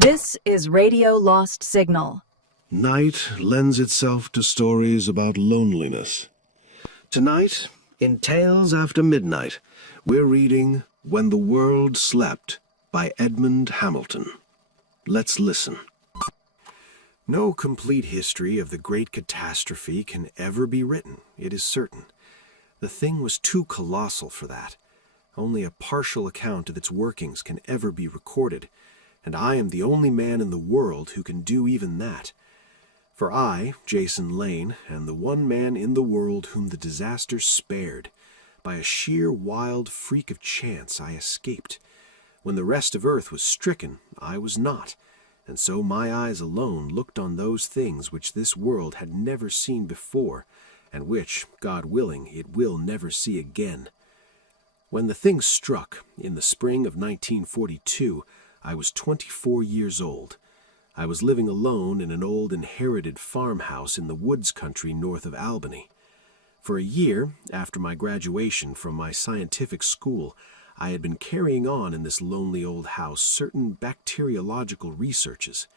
This is Radio Lost Signal. Night lends itself to stories about loneliness. Tonight, in Tales After Midnight, we're reading When the World Slept by Edmond Hamilton. Let's listen. No complete history of the great catastrophe can ever be written, it is certain. The thing was too colossal for that. Only a partial account of its workings can ever be recorded, and I am the only man in the world who can do even that. For I, Jason Lane, am the one man in the world whom the disaster spared. By a sheer wild freak of chance I escaped. When the rest of Earth was stricken, I was not, and so my eyes alone looked on those things which this world had never seen before, and which, God willing, it will never see again. When the thing struck, in the spring of 1942, I was 24 years old. I was living alone in an old inherited farmhouse in the woods country north of Albany. For a year, after my graduation from my scientific school, I had been carrying on in this lonely old house certain bacteriological researches.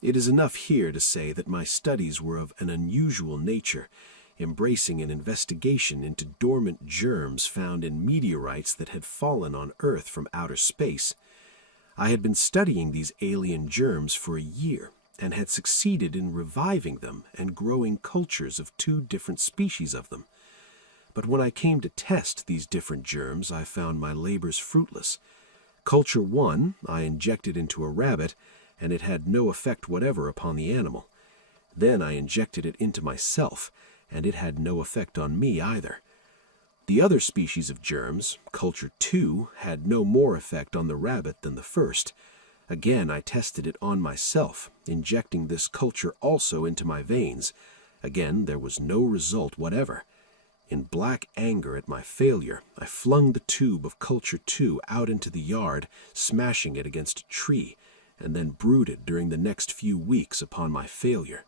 It is enough here to say that my studies were of an unusual nature, embracing an investigation into dormant germs found in meteorites that had fallen on Earth from outer space. I had been studying these alien germs for a year, and had succeeded in reviving them and growing cultures of 2 different species of them. But when I came to test these different germs, I found my labors fruitless. Culture 1 I injected into a rabbit, and it had no effect whatever upon the animal. Then I injected it into myself, and it had no effect on me either. The other species of germs, culture 2, had no more effect on the rabbit than the first. Again I tested it on myself, injecting this culture also into my veins. Again there was no result whatever. In black anger at my failure, I flung the tube of culture 2 out into the yard, smashing it against a tree, and then brooded during the next few weeks upon my failure.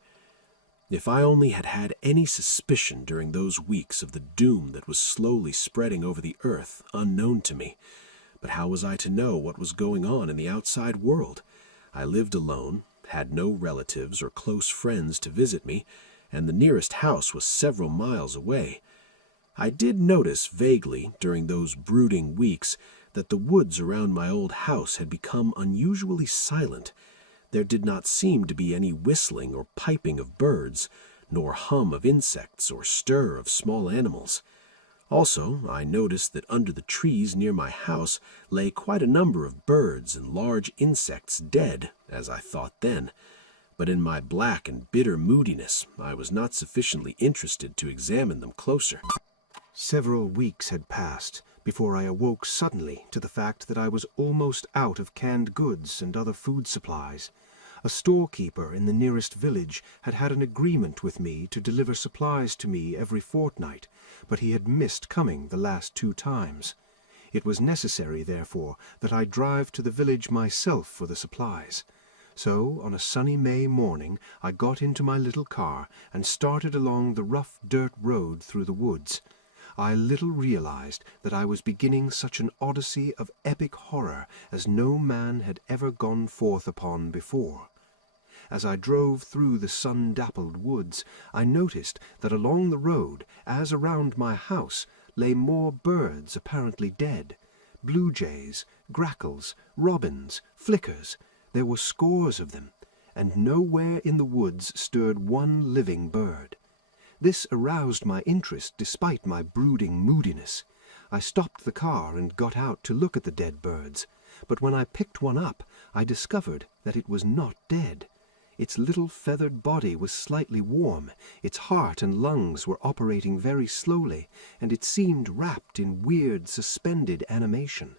If I only had had any suspicion during those weeks of the doom that was slowly spreading over the earth, unknown to me. But how was I to know what was going on in the outside world? I lived alone, had no relatives or close friends to visit me, and the nearest house was several miles away. I did notice vaguely during those brooding weeks that the woods around my old house had become unusually silent. There did not seem to be any whistling or piping of birds, nor hum of insects or stir of small animals. Also, I noticed that under the trees near my house lay quite a number of birds and large insects dead, as I thought then. But in my black and bitter moodiness, I was not sufficiently interested to examine them closer. Several weeks had passed before I awoke suddenly to the fact that I was almost out of canned goods and other food supplies. A storekeeper in the nearest village had had an agreement with me to deliver supplies to me every fortnight, but he had missed coming the last 2 times. It was necessary, therefore, that I drive to the village myself for the supplies. So, on a sunny May morning, I got into my little car and started along the rough dirt road through the woods. I little realized that I was beginning such an odyssey of epic horror as no man had ever gone forth upon before. As I drove through the sun-dappled woods, I noticed that along the road, as around my house, lay more birds apparently dead. Blue jays, grackles, robins, flickers. There were scores of them, and nowhere in the woods stirred one living bird. This aroused my interest despite my brooding moodiness. I stopped the car and got out to look at the dead birds, but when I picked one up, I discovered that it was not dead. Its little feathered body was slightly warm, its heart and lungs were operating very slowly, and it seemed wrapped in weird, suspended animation.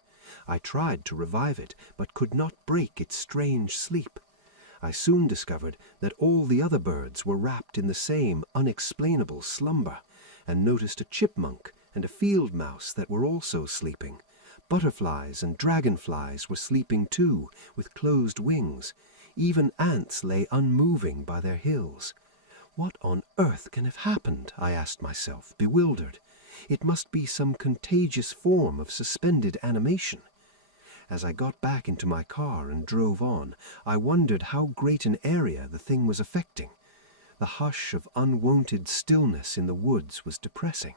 I tried to revive it, but could not break its strange sleep. I soon discovered that all the other birds were wrapped in the same unexplainable slumber, and noticed a chipmunk and a field mouse that were also sleeping. Butterflies and dragonflies were sleeping too, with closed wings. Even ants lay unmoving by their hills. What on earth can have happened? I asked myself, bewildered. It must be some contagious form of suspended animation. As I got back into my car and drove on, I wondered how great an area the thing was affecting. The hush of unwonted stillness in the woods was depressing.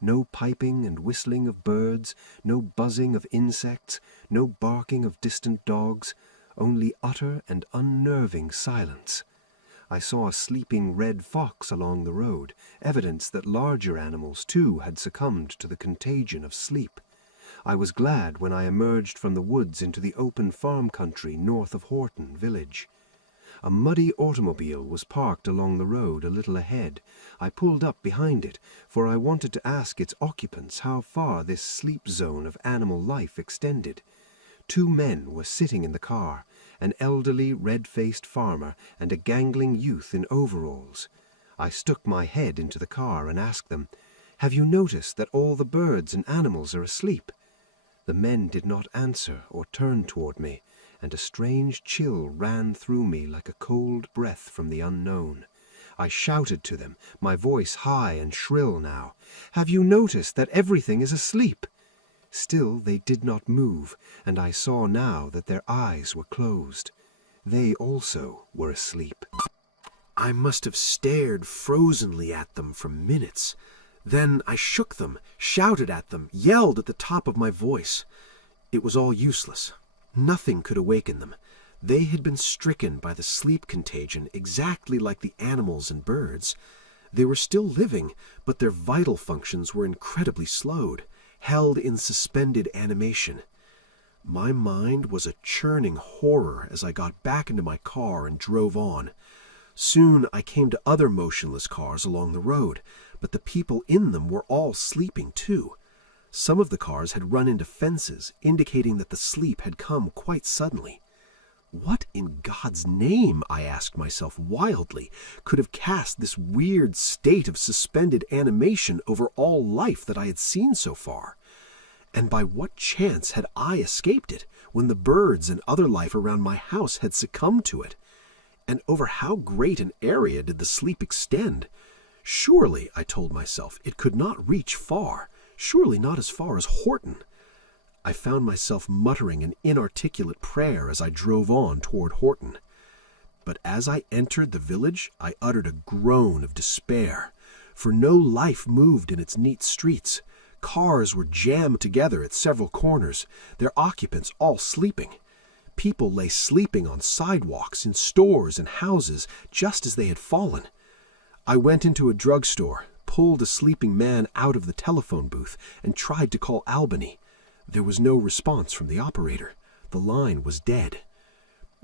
No piping and whistling of birds, no buzzing of insects, no barking of distant dogs, only utter and unnerving silence. I saw a sleeping red fox along the road, evidence that larger animals too had succumbed to the contagion of sleep. I was glad when I emerged from the woods into the open farm country north of Horton village. A muddy automobile was parked along the road a little ahead. I pulled up behind it, for I wanted to ask its occupants how far this sleep zone of animal life extended. 2 men were sitting in the car, an elderly, red-faced farmer and a gangling youth in overalls. I stuck my head into the car and asked them, "Have you noticed that all the birds and animals are asleep?" The men did not answer or turn toward me, and a strange chill ran through me like a cold breath from the unknown. I shouted to them, my voice high and shrill now, "Have you noticed that everything is asleep?" Still they did not move, and I saw now that their eyes were closed. They also were asleep. I must have stared frozenly at them for minutes. Then I shook them, shouted at them, yelled at the top of my voice. It was all useless. Nothing could awaken them. They had been stricken by the sleep contagion exactly like the animals and birds. They were still living, but their vital functions were incredibly slowed, held in suspended animation. My mind was a churning horror as I got back into my car and drove on. Soon I came to other motionless cars along the road, but the people in them were all sleeping too. Some of the cars had run into fences, indicating that the sleep had come quite suddenly. What in God's name, I asked myself wildly, could have cast this weird state of suspended animation over all life that I had seen so far? And by what chance had I escaped it when the birds and other life around my house had succumbed to it? And over how great an area did the sleep extend? Surely, I told myself, it could not reach far. Surely not as far as Horton. I found myself muttering an inarticulate prayer as I drove on toward Horton. But as I entered the village, I uttered a groan of despair, for no life moved in its neat streets. Cars were jammed together at several corners, their occupants all sleeping. People lay sleeping on sidewalks, in stores and houses, just as they had fallen. I went into a drugstore, pulled a sleeping man out of the telephone booth, and tried to call Albany. There was no response from the operator. The line was dead.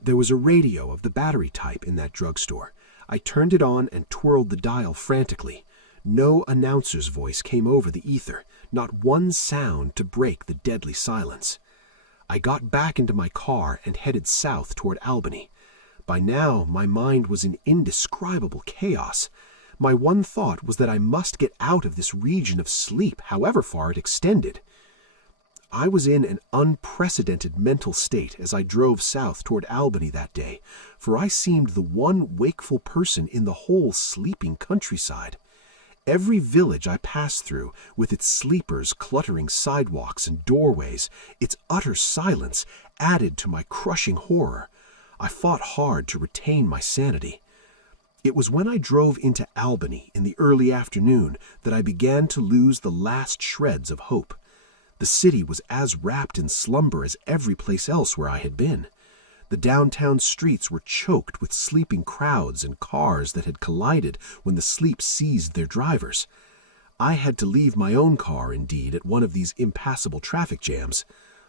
There was a radio of the battery type in that drugstore. I turned it on and twirled the dial frantically. No announcer's voice came over the ether, not one sound to break the deadly silence. I got back into my car and headed south toward Albany. By now, my mind was in indescribable chaos. My one thought was that I must get out of this region of sleep, however far it extended. I was in an unprecedented mental state as I drove south toward Albany that day, for I seemed the one wakeful person in the whole sleeping countryside. Every village I passed through, with its sleepers cluttering sidewalks and doorways, its utter silence, added to my crushing horror. I fought hard to retain my sanity. It was when I drove into Albany in the early afternoon that I began to lose the last shreds of hope. The city was as wrapped in slumber as every place else where I had been. The downtown streets were choked with sleeping crowds and cars that had collided when the sleep seized their drivers. I had to leave my own car, indeed, at one of these impassable traffic jams.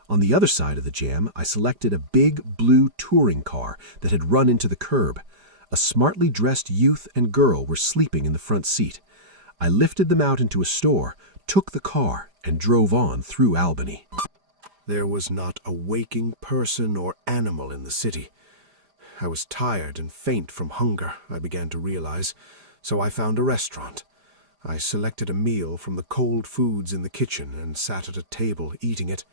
On the other side of the jam, I selected a big blue touring car that had run into the curb. A smartly dressed youth and girl were sleeping in the front seat. I lifted them out into a store, took the car, and drove on through Albany. There was not a waking person or animal in the city. I was tired and faint from hunger, I began to realize, so I found a restaurant. I selected a meal from the cold foods in the kitchen and sat at a table eating it.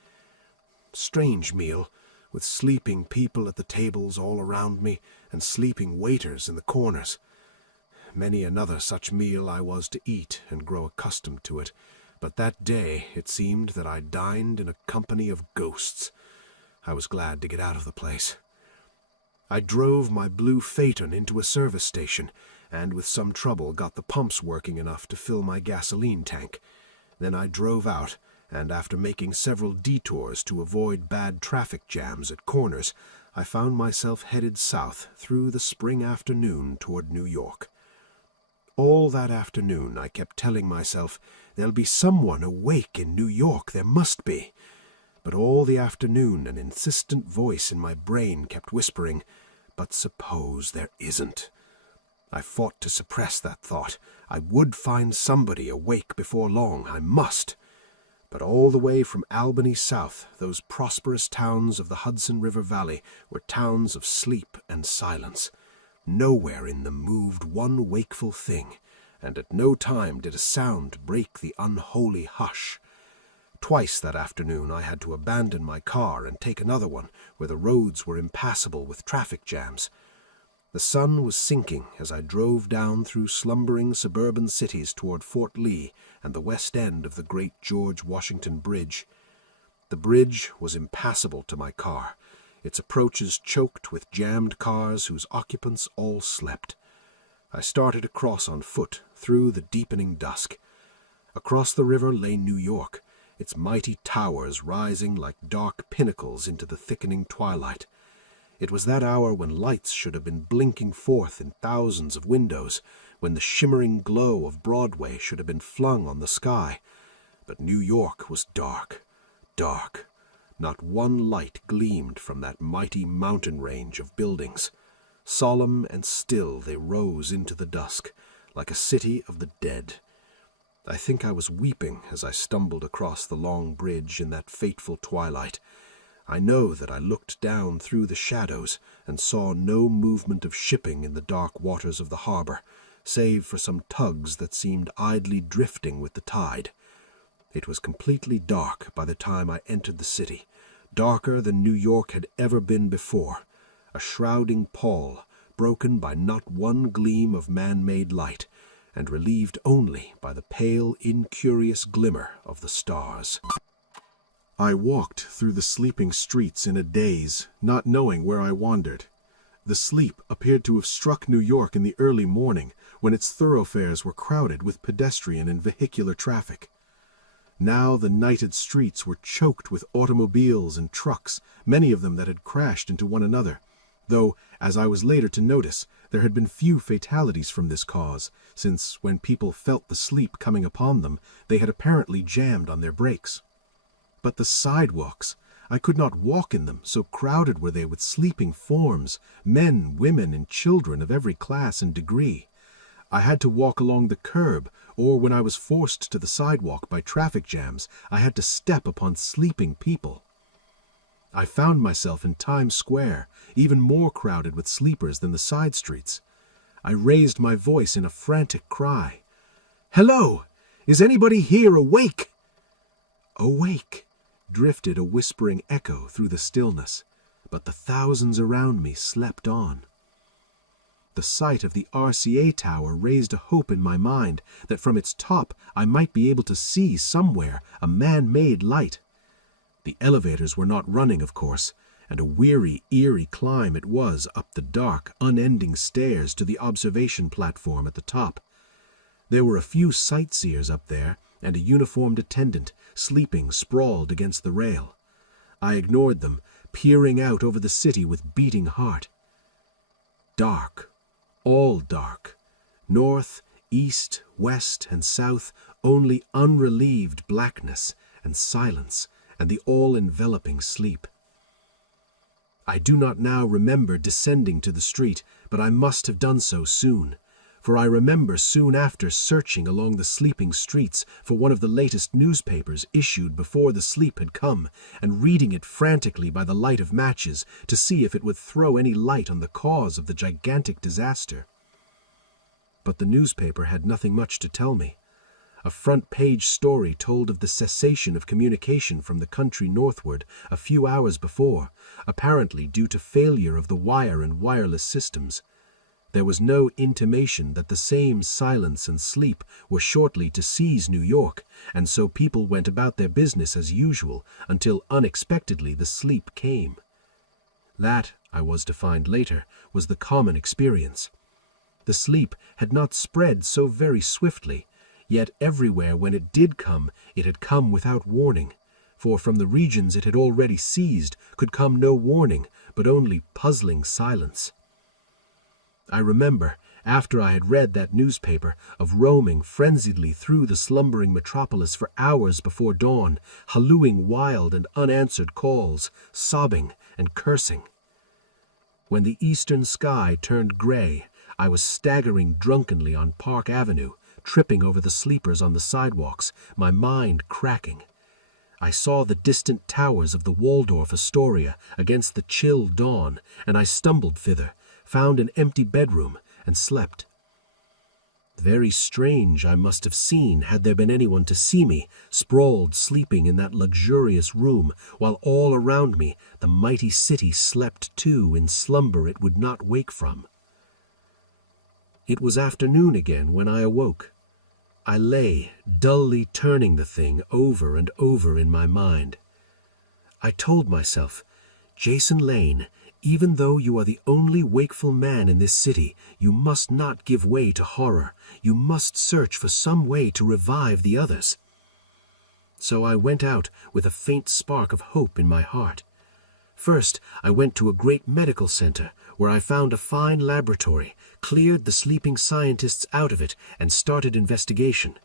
Strange meal, with sleeping people at the tables all around me and sleeping waiters in the corners. Many another such meal I was to eat and grow accustomed to it, but that day it seemed that I dined in a company of ghosts. I was glad to get out of the place. I drove my blue phaeton into a service station, and with some trouble got the pumps working enough to fill my gasoline tank. Then I drove out, and after making several detours to avoid bad traffic jams at corners, I found myself headed south through the spring afternoon toward New York. All that afternoon I kept telling myself, there'll be someone awake in New York, there must be. But all the afternoon an insistent voice in my brain kept whispering, but suppose there isn't. I fought to suppress that thought. I would find somebody awake before long, I must. But all the way from Albany south, those prosperous towns of the Hudson River Valley were towns of sleep and silence. Nowhere in them moved one wakeful thing, and at no time did a sound break the unholy hush. Twice that afternoon I had to abandon my car and take another one, where the roads were impassable with traffic jams. The sun was sinking as I drove down through slumbering suburban cities toward Fort Lee and the west end of the great George Washington Bridge. The bridge was impassable to my car, its approaches choked with jammed cars whose occupants all slept. I started across on foot through the deepening dusk. Across the river lay New York, its mighty towers rising like dark pinnacles into the thickening twilight. It was that hour when lights should have been blinking forth in thousands of windows, when the shimmering glow of Broadway should have been flung on the sky. But New York was dark, dark. Not one light gleamed from that mighty mountain range of buildings. Solemn and still they rose into the dusk, like a city of the dead. I think I was weeping as I stumbled across the long bridge in that fateful twilight. I know that I looked down through the shadows and saw no movement of shipping in the dark waters of the harbor, save for some tugs that seemed idly drifting with the tide. It was completely dark by the time I entered the city, darker than New York had ever been before, a shrouding pall broken by not one gleam of man-made light, and relieved only by the pale, incurious glimmer of the stars. I walked through the sleeping streets in a daze, not knowing where I wandered. The sleep appeared to have struck New York in the early morning, when its thoroughfares were crowded with pedestrian and vehicular traffic. Now the nighted streets were choked with automobiles and trucks, many of them that had crashed into one another, though, as I was later to notice, there had been few fatalities from this cause, since when people felt the sleep coming upon them, they had apparently jammed on their brakes. But the sidewalks, I could not walk in them, so crowded were they with sleeping forms, men, women, and children of every class and degree. I had to walk along the curb, or when I was forced to the sidewalk by traffic jams, I had to step upon sleeping people. I found myself in Times Square, even more crowded with sleepers than the side streets. I raised my voice in a frantic cry. "Hello! Is anybody here awake?" "Awake!" drifted a whispering echo through the stillness, but the thousands around me slept on. The sight of the RCA tower raised a hope in my mind that from its top I might be able to see somewhere a man-made light. The elevators were not running, of course, and a weary, eerie climb it was up the dark, unending stairs to the observation platform at the top. There were a few sightseers up there, and a uniformed attendant, sleeping sprawled against the rail. I ignored them, peering out over the city with beating heart. Dark, all dark. North, east, west, and south, only unrelieved blackness and silence and the all-enveloping sleep. I do not now remember descending to the street, but I must have done so soon, for I remember soon after searching along the sleeping streets for one of the latest newspapers issued before the sleep had come, and reading it frantically by the light of matches to see if it would throw any light on the cause of the gigantic disaster. But the newspaper had nothing much to tell me. A front-page story told of the cessation of communication from the country northward a few hours before, apparently due to failure of the wire and wireless systems. There was no intimation that the same silence and sleep were shortly to seize New York, and so people went about their business as usual until unexpectedly the sleep came. That, I was to find later, was the common experience. The sleep had not spread so very swiftly, yet everywhere when it did come, it had come without warning, for from the regions it had already seized could come no warning, but only puzzling silence. I remember, after I had read that newspaper, of roaming frenziedly through the slumbering metropolis for hours before dawn, hallooing wild and unanswered calls, sobbing and cursing. When the eastern sky turned gray, I was staggering drunkenly on Park Avenue, tripping over the sleepers on the sidewalks, my mind cracking. I saw the distant towers of the Waldorf Astoria against the chill dawn, and I stumbled thither, found an empty bedroom, and slept. Very strange I must have seen had there been anyone to see me, sprawled sleeping in that luxurious room, while all around me the mighty city slept too in slumber it would not wake from. It was afternoon again when I awoke. I lay, dully turning the thing over and over in my mind. I told myself, Jason Lane, even though you are the only wakeful man in this city, you must not give way to horror. You must search for some way to revive the others. So I went out with a faint spark of hope in my heart. First, I went to a great medical center, where I found a fine laboratory, cleared the sleeping scientists out of it, and started investigation.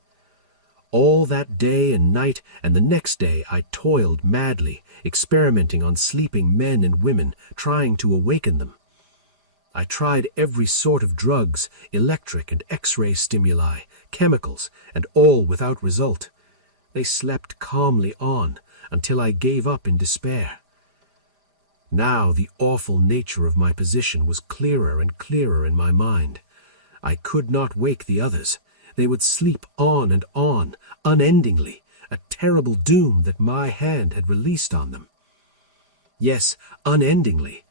All that day and night and the next day I toiled madly, experimenting on sleeping men and women, trying to awaken them. I tried every sort of drugs, electric and X-ray stimuli, chemicals, and all without result. They slept calmly on until I gave up in despair. Now the awful nature of my position was clearer and clearer in my mind. I could not wake the others. They would sleep on and on, unendingly, a terrible doom that my hand had released on them. Yes, unendingly.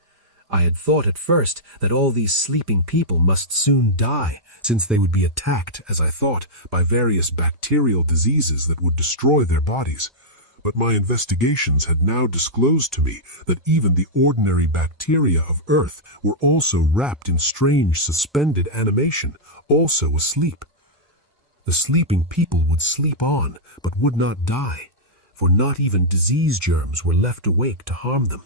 I had thought at first that all these sleeping people must soon die, since they would be attacked, as I thought, by various bacterial diseases that would destroy their bodies. But my investigations had now disclosed to me that even the ordinary bacteria of Earth were also wrapped in strange suspended animation, also asleep. The sleeping people would sleep on, but would not die, for not even disease germs were left awake to harm them.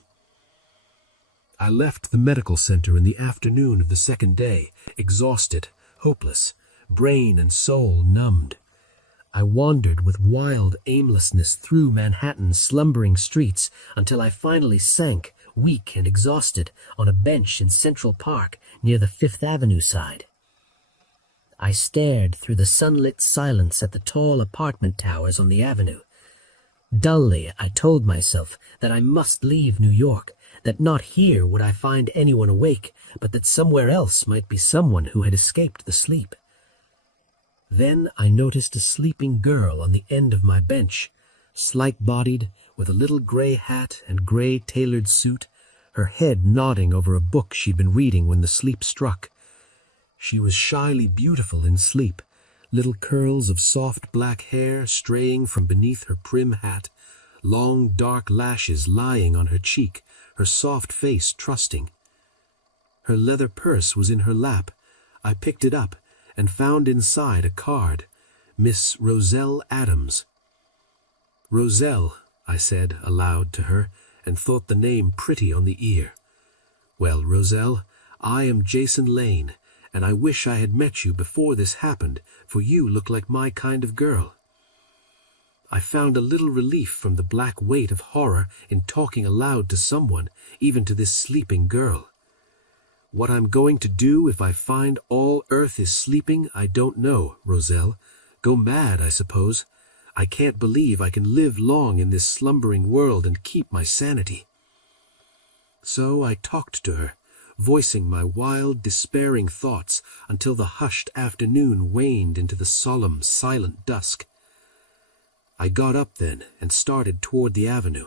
I left the medical center in the afternoon of the second day, exhausted, hopeless, brain and soul numbed. I wandered with wild aimlessness through Manhattan's slumbering streets until I finally sank, weak and exhausted, on a bench in Central Park near the Fifth Avenue side. I stared through the sunlit silence at the tall apartment towers on the avenue. Dully, I told myself that I must leave New York, that not here would I find anyone awake, but that somewhere else might be someone who had escaped the sleep. Then I noticed a sleeping girl on the end of my bench, slight-bodied, with a little gray hat and gray tailored suit, her head nodding over a book she'd been reading when the sleep struck. She was shyly beautiful in sleep, little curls of soft black hair straying from beneath her prim hat, long dark lashes lying on her cheek, her soft face trusting. Her leather purse was in her lap. I picked it up and found inside a card, Miss Roselle Adams. Roselle, I said aloud to her, and thought the name pretty on the ear. Well, Roselle, I am Jason Lane, and I wish I had met you before this happened, for you look like my kind of girl. I found a little relief from the black weight of horror in talking aloud to someone, even to this sleeping girl. What I'm going to do if I find all Earth is sleeping, I don't know, Roselle. Go mad, I suppose. I can't believe I can live long in this slumbering world and keep my sanity. So I talked to her, voicing my wild, despairing thoughts until the hushed afternoon waned into the solemn, silent dusk. I got up then and started toward the avenue,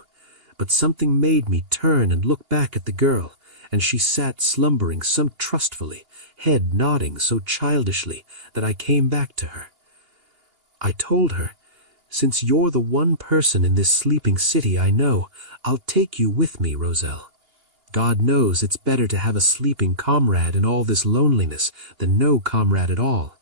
but something made me turn and look back at the girl, and she sat slumbering so trustfully, head nodding so childishly, that I came back to her. I told her, "Since you're the one person in this sleeping city I know, I'll take you with me, Roselle. God knows it's better to have a sleeping comrade in all this loneliness than no comrade at all."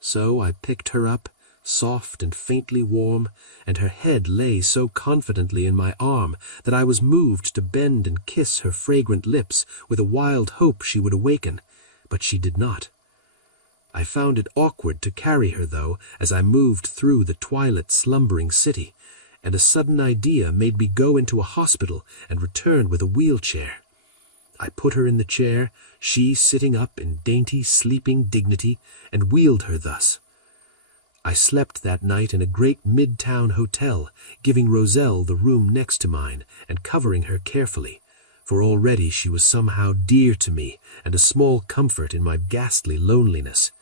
So I picked her up, soft and faintly warm, and her head lay so confidently in my arm that I was moved to bend and kiss her fragrant lips with a wild hope she would awaken, but she did not. I found it awkward to carry her, though, as I moved through the twilit slumbering city, and a sudden idea made me go into a hospital and return with a wheelchair. I put her in the chair, she sitting up in dainty sleeping dignity, and wheeled her thus. I slept that night in a great midtown hotel, giving Roselle the room next to mine and covering her carefully, for already she was somehow dear to me and a small comfort in my ghastly loneliness.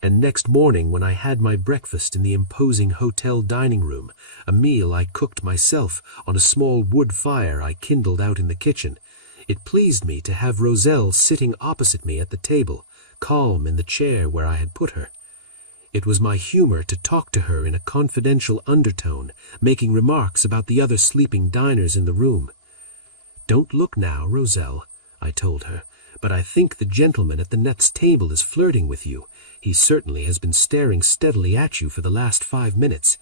And next morning, when I had my breakfast in the imposing hotel dining room, a meal I cooked myself on a small wood fire I kindled out in the kitchen, it pleased me to have Roselle sitting opposite me at the table, calm in the chair where I had put her. It was my humor to talk to her in a confidential undertone, making remarks about the other sleeping diners in the room. "Don't look now, Roselle," I told her, "but I think the gentleman at the next table is flirting with you. He certainly has been staring steadily at you for the last 5 minutes.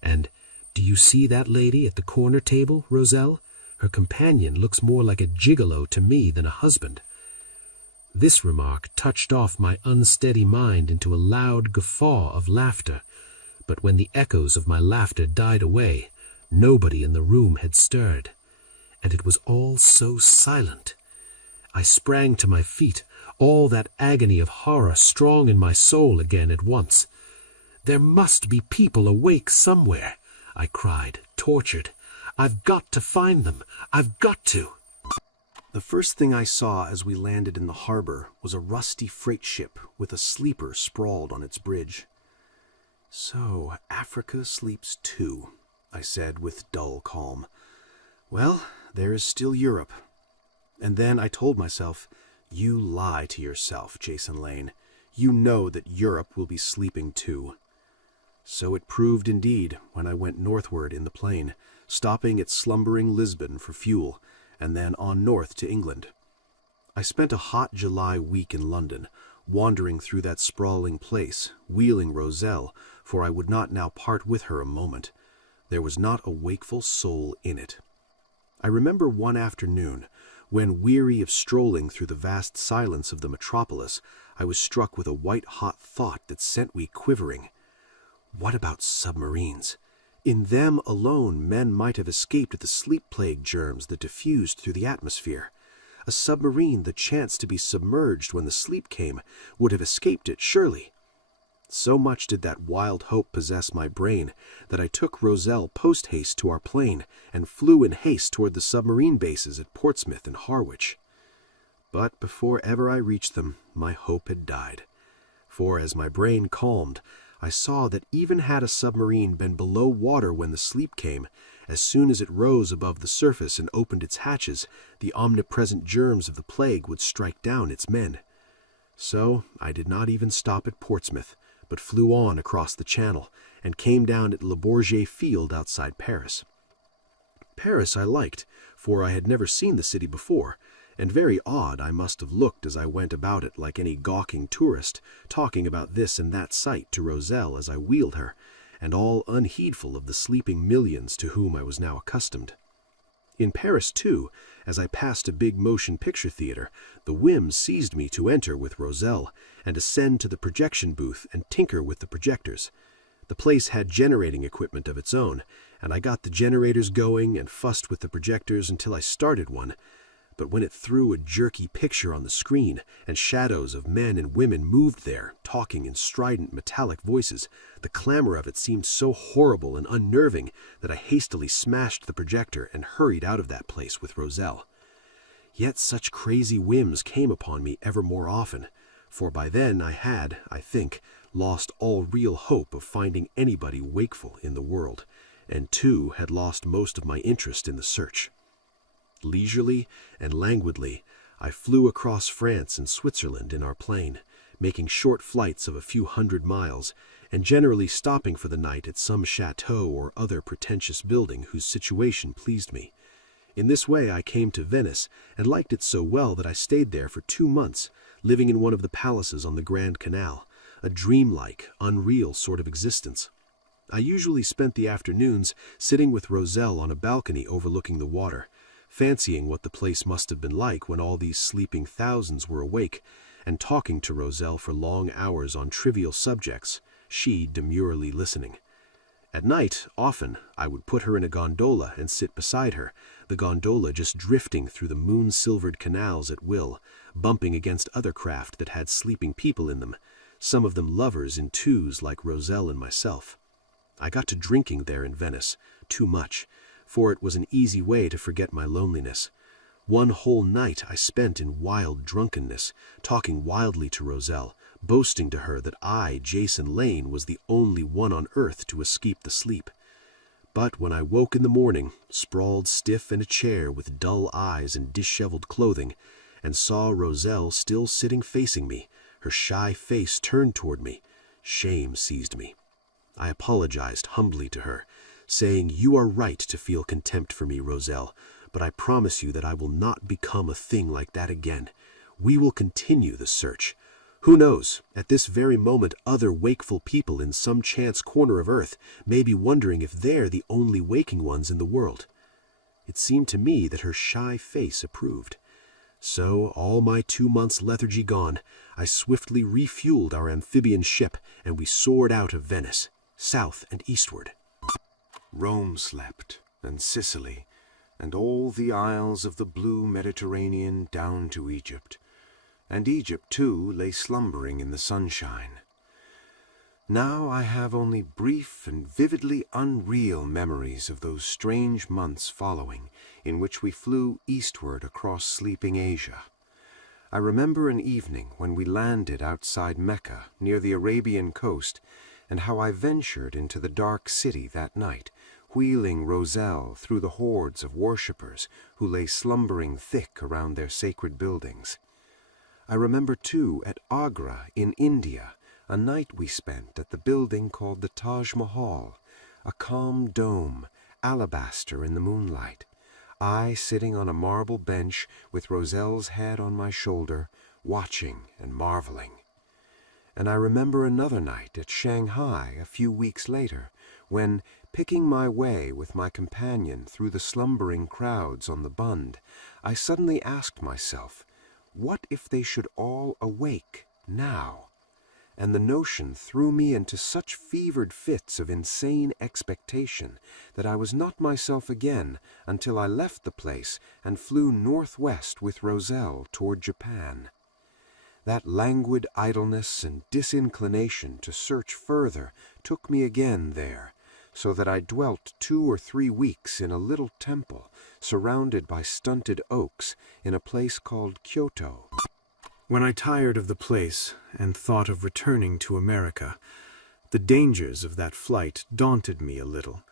And do you see that lady at the corner table, Roselle? Her companion looks more like a gigolo to me than a husband." This remark touched off my unsteady mind into a loud guffaw of laughter, but when the echoes of my laughter died away, nobody in the room had stirred, and it was all so silent. I sprang to my feet, all that agony of horror strong in my soul again at once. "There must be people awake somewhere," I cried, tortured. "I've got to find them. I've got to." The first thing I saw as we landed in the harbor was a rusty freight ship with a sleeper sprawled on its bridge. "So Africa sleeps too," I said with dull calm. "Well, there is still Europe." And then I told myself, "You lie to yourself, Jason Lane. You know that Europe will be sleeping too." So it proved indeed when I went northward in the plane, stopping at slumbering Lisbon for fuel, and then on north to England. I spent a hot July week in London, wandering through that sprawling place, wheeling Roselle, for I would not now part with her a moment. There was not a wakeful soul in it. I remember one afternoon, when, weary of strolling through the vast silence of the metropolis, I was struck with a white-hot thought that sent me quivering. What about submarines? In them alone men might have escaped the sleep-plague germs that diffused through the atmosphere. A submarine that chanced to be submerged when the sleep came would have escaped it, surely. So much did that wild hope possess my brain that I took Roselle post-haste to our plane and flew in haste toward the submarine bases at Portsmouth and Harwich. But before ever I reached them, my hope had died. For as my brain calmed, I saw that even had a submarine been below water when the sleep came, as soon as it rose above the surface and opened its hatches, the omnipresent germs of the plague would strike down its men. So I did not even stop at Portsmouth, but flew on across the Channel, and came down at Le Bourget Field outside Paris. Paris I liked, for I had never seen the city before, and very odd I must have looked as I went about it like any gawking tourist, talking about this and that sight to Roselle as I wheeled her, and all unheedful of the sleeping millions to whom I was now accustomed. In Paris, too, as I passed a big motion picture theater, the whim seized me to enter with Roselle, and ascend to the projection booth and tinker with the projectors. The place had generating equipment of its own, and I got the generators going and fussed with the projectors until I started one. But when it threw a jerky picture on the screen, and shadows of men and women moved there, talking in strident metallic voices, the clamor of it seemed so horrible and unnerving that I hastily smashed the projector and hurried out of that place with Roselle. Yet such crazy whims came upon me ever more often, for by then I had, I think, lost all real hope of finding anybody wakeful in the world, and too had lost most of my interest in the search. Leisurely and languidly, I flew across France and Switzerland in our plane, making short flights of a few 100 miles, and generally stopping for the night at some chateau or other pretentious building whose situation pleased me. In this way I came to Venice, and liked it so well that I stayed there for 2 months, living in one of the palaces on the Grand Canal, a dreamlike, unreal sort of existence. I usually spent the afternoons sitting with Roselle on a balcony overlooking the water, fancying what the place must have been like when all these sleeping thousands were awake, and talking to Roselle for long hours on trivial subjects, she demurely listening. At night, often, I would put her in a gondola and sit beside her, the gondola just drifting through the moon-silvered canals at will, bumping against other craft that had sleeping people in them, some of them lovers in twos like Roselle and myself. I got to drinking there in Venice, too much, for it was an easy way to forget my loneliness. One whole night I spent in wild drunkenness, talking wildly to Roselle, boasting to her that I, Jason Lane, was the only one on earth to escape the sleep. But when I woke in the morning, sprawled stiff in a chair with dull eyes and disheveled clothing, and saw Roselle still sitting facing me, her shy face turned toward me, shame seized me. I apologized humbly to her, saying, "You are right to feel contempt for me, Roselle, but I promise you that I will not become a thing like that again. We will continue the search. Who knows, at this very moment other wakeful people in some chance corner of earth may be wondering if they're the only waking ones in the world." It seemed to me that her shy face approved. So, all my 2 months' lethargy gone, I swiftly refueled our amphibian ship, and we soared out of Venice, south and eastward. Rome slept, and Sicily, and all the isles of the blue Mediterranean down to Egypt. And Egypt, too, lay slumbering in the sunshine. Now I have only brief and vividly unreal memories of those strange months following, in which we flew eastward across sleeping Asia. I remember an evening when we landed outside Mecca, near the Arabian coast, and how I ventured into the dark city that night, wheeling Roselle through the hordes of worshippers who lay slumbering thick around their sacred buildings. I remember, too, at Agra, in India, a night we spent at the building called the Taj Mahal, a calm dome, alabaster in the moonlight, I sitting on a marble bench with Roselle's head on my shoulder, watching and marveling. And I remember another night at Shanghai a few weeks later, when, picking my way with my companion through the slumbering crowds on the Bund, I suddenly asked myself, what if they should all awake now? And the notion threw me into such fevered fits of insane expectation that I was not myself again until I left the place and flew northwest with Roselle toward Japan. That languid idleness and disinclination to search further took me again there, so that I dwelt 2 or 3 weeks in a little temple surrounded by stunted oaks in a place called Kyoto. When I tired of the place and thought of returning to America, the dangers of that flight daunted me a little,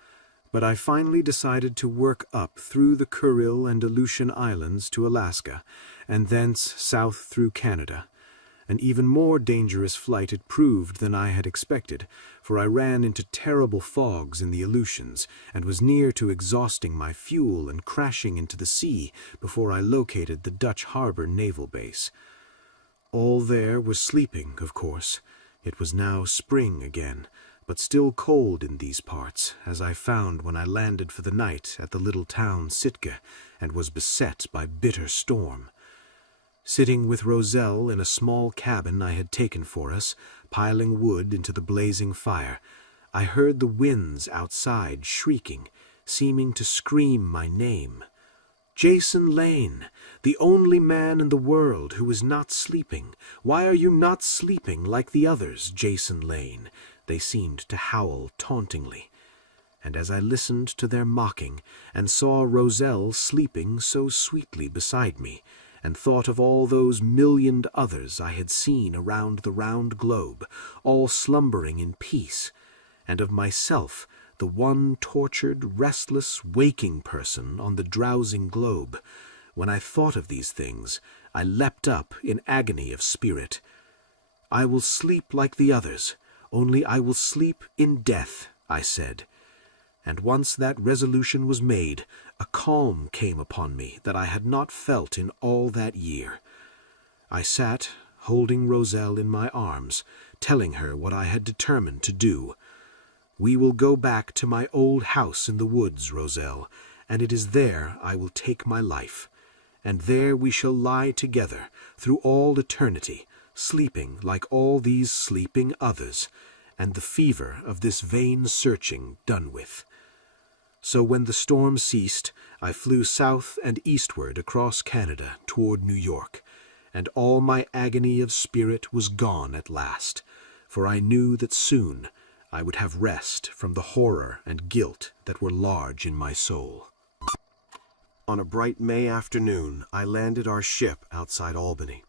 but I finally decided to work up through the Kuril and Aleutian Islands to Alaska, and thence south through Canada. An even more dangerous flight it proved than I had expected, for I ran into terrible fogs in the Aleutians, and was near to exhausting my fuel and crashing into the sea before I located the Dutch Harbor naval base. All there was sleeping, of course. It was now spring again, but still cold in these parts, as I found when I landed for the night at the little town Sitka, and was beset by bitter storm. Sitting with Roselle in a small cabin I had taken for us, piling wood into the blazing fire, I heard the winds outside shrieking, seeming to scream my name. Jason Lane, the only man in the world who is not sleeping. Why are you not sleeping like the others, Jason Lane? They seemed to howl tauntingly. And as I listened to their mocking, and saw Roselle sleeping so sweetly beside me, and thought of all those millioned others I had seen around the round globe, all slumbering in peace, and of myself, the one tortured, restless, waking person on the drowsing globe. When I thought of these things, I leapt up in agony of spirit. "I will sleep like the others, only I will sleep in death," I said. And once that resolution was made, a calm came upon me that I had not felt in all that year. I sat, holding Roselle in my arms, telling her what I had determined to do. "We will go back to my old house in the woods, Roselle, and it is there I will take my life. And there we shall lie together through all eternity, sleeping like all these sleeping others, and the fever of this vain searching done with." So when the storm ceased, I flew south and eastward across Canada toward New York, and all my agony of spirit was gone at last, for I knew that soon I would have rest from the horror and guilt that were large in my soul. On a bright May afternoon, I landed our ship outside Albany.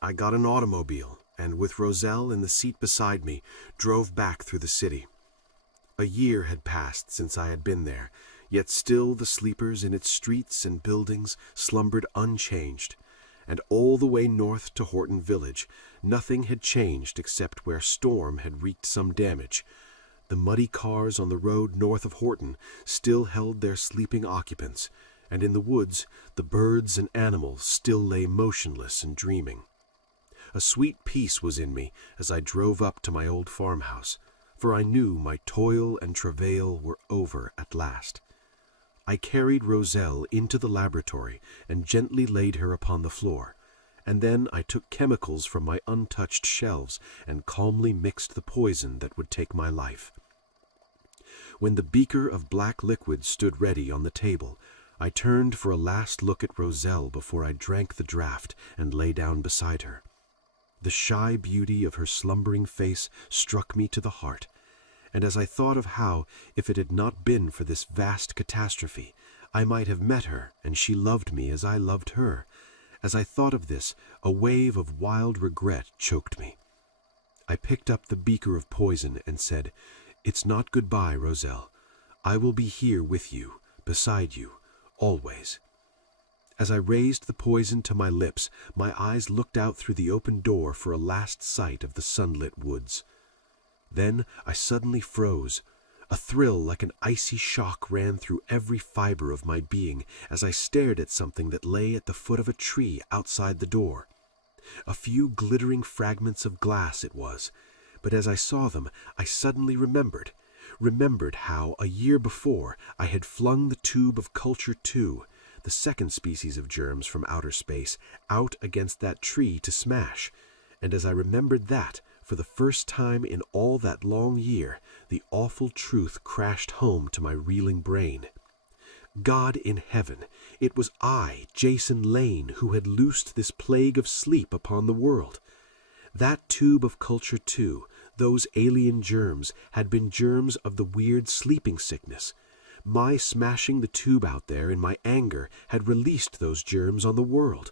I got an automobile, and with Roselle in the seat beside me, drove back through the city. A year had passed since I had been there, yet still the sleepers in its streets and buildings slumbered unchanged, and all the way north to Horton Village, nothing had changed except where storm had wreaked some damage. The muddy cars on the road north of Horton still held their sleeping occupants, and in the woods the birds and animals still lay motionless and dreaming. A sweet peace was in me as I drove up to my old farmhouse, for I knew my toil and travail were over at last. I carried Roselle into the laboratory and gently laid her upon the floor, and then I took chemicals from my untouched shelves and calmly mixed the poison that would take my life. When the beaker of black liquid stood ready on the table, I turned for a last look at Roselle before I drank the draught and lay down beside her. The shy beauty of her slumbering face struck me to the heart, and as I thought of how, if it had not been for this vast catastrophe, I might have met her and she loved me as I loved her, as I thought of this, a wave of wild regret choked me. I picked up the beaker of poison and said, "It's not goodbye, Roselle. I will be here with you, beside you, always." As I raised the poison to my lips, my eyes looked out through the open door for a last sight of the sunlit woods. Then I suddenly froze. A thrill like an icy shock ran through every fiber of my being as I stared at something that lay at the foot of a tree outside the door. A few glittering fragments of glass it was, but as I saw them, I suddenly remembered how, a year before, I had flung the tube of Culture II, the second species of germs from outer space, out against that tree to smash, and as I remembered that, for the first time in all that long year, the awful truth crashed home to my reeling brain. God in heaven, it was I, Jason Lane, who had loosed this plague of sleep upon the world. That tube of Culture II, those alien germs, had been germs of the weird sleeping sickness. My smashing the tube out there in my anger had released those germs on the world.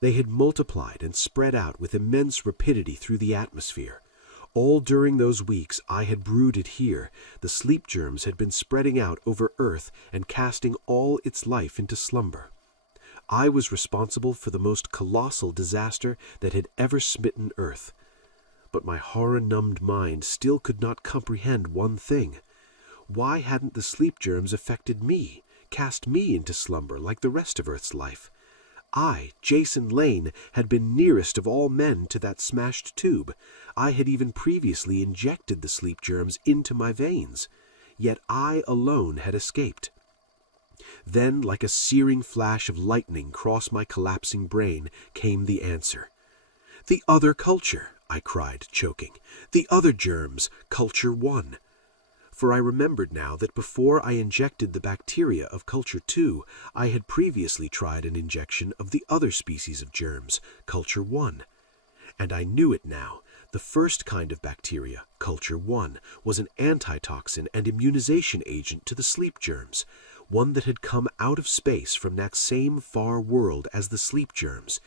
They had multiplied and spread out with immense rapidity through the atmosphere. All during those weeks I had brooded here, the sleep germs had been spreading out over Earth and casting all its life into slumber. I was responsible for the most colossal disaster that had ever smitten Earth. But my horror-numbed mind still could not comprehend one thing. Why hadn't the sleep germs affected me, cast me into slumber like the rest of Earth's life? I, Jason Lane, had been nearest of all men to that smashed tube. I had even previously injected the sleep germs into my veins. Yet I alone had escaped. Then, like a searing flash of lightning across my collapsing brain, came the answer. "The other culture," I cried, choking. "The other germs, Culture I." For I remembered now that before I injected the bacteria of Culture II, I had previously tried an injection of the other species of germs, Culture I. And I knew it now. The first kind of bacteria, Culture I, was an antitoxin and immunization agent to the sleep germs, one that had come out of space from that same far world as the sleep germs.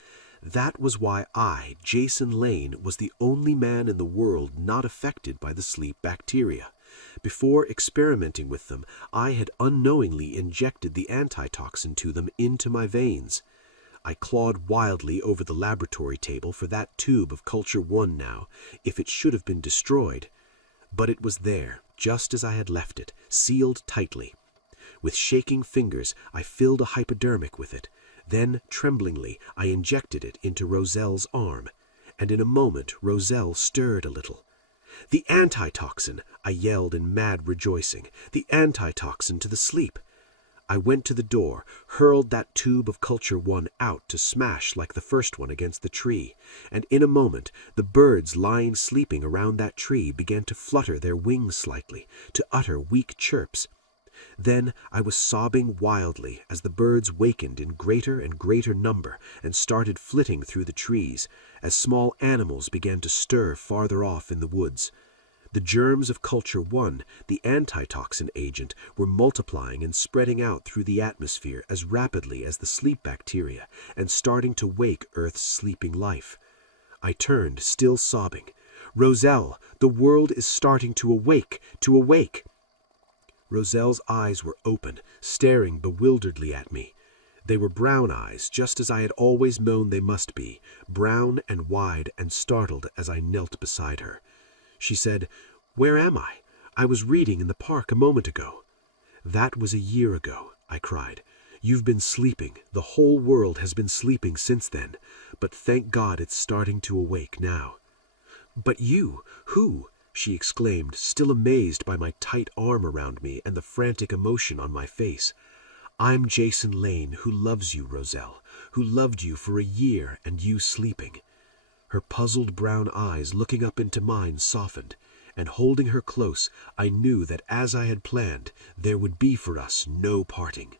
That was why I, Jason Lane, was the only man in the world not affected by the sleep bacteria. Before experimenting with them, I had unknowingly injected the antitoxin to them into my veins. I clawed wildly over the laboratory table for that tube of Culture One now, if it should have been destroyed. But it was there, just as I had left it, sealed tightly. With shaking fingers, I filled a hypodermic with it. Then, tremblingly, I injected it into Roselle's arm. And in a moment, Roselle stirred a little. "The antitoxin!" I yelled in mad rejoicing. "The antitoxin to the sleep!" I went to the door, hurled that tube of Culture One out to smash like the first one against the tree, and in a moment the birds lying sleeping around that tree began to flutter their wings slightly, to utter weak chirps. Then I was sobbing wildly as the birds wakened in greater and greater number and started flitting through the trees, as small animals began to stir farther off in the woods. The germs of Culture One, the antitoxin agent, were multiplying and spreading out through the atmosphere as rapidly as the sleep bacteria and starting to wake Earth's sleeping life. I turned, still sobbing. "Roselle, the world is starting to awake, to awake!" Roselle's eyes were open, staring bewilderedly at me. They were brown eyes, just as I had always known they must be, brown and wide and startled as I knelt beside her. She said, "Where am I? I was reading in the park a moment ago." "That was a year ago," I cried. "You've been sleeping. The whole world has been sleeping since then. But thank God it's starting to awake now." "But you, who?" she exclaimed, still amazed by my tight arm around me and the frantic emotion on my face. "I'm Jason Lane, who loves you, Roselle, who loved you for a year and you sleeping." Her puzzled brown eyes looking up into mine softened, and holding her close, I knew that as I had planned, there would be for us no parting.